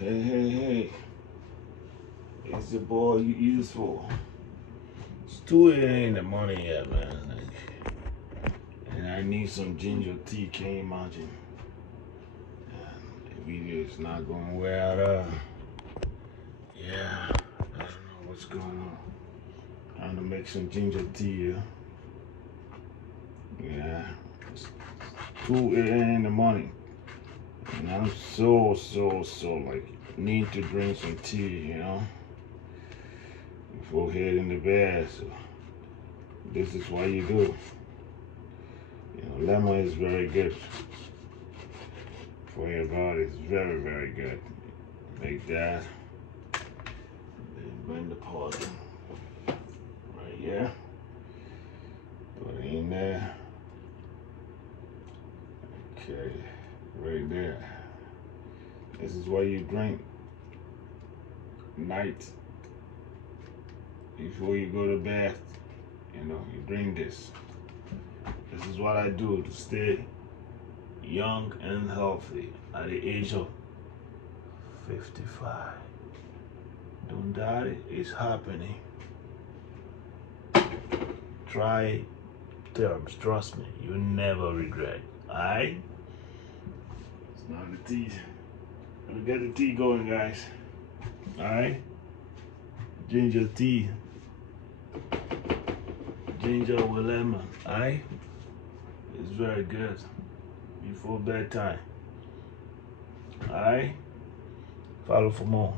Hey. It's your boy Useful. It's 2 a.m. in the morning yet, man. And I need some ginger tea, can you imagine? The video is not going well. Yeah, I don't know what's going on. Trying to make some ginger tea, yeah. It's 2 a.m. in the morning. And I'm so like need to drink some tea, before heading to bed. So this is what you do. Lemon is very good for your body. It's very good. Make that. Then blend the pot right here. Put it in there. Okay, right there. This is what you drink night before you go to bed. You drink this. This is what I do to stay young and healthy at the age of 55. Don't doubt it, it's happening. Try terms, trust me, you never regret. Alright? It's not the tea. Gotta get the tea going, guys. Alright? Ginger tea. Ginger with lemon. Alright? It's very good. Before bedtime. Alright? Follow for more.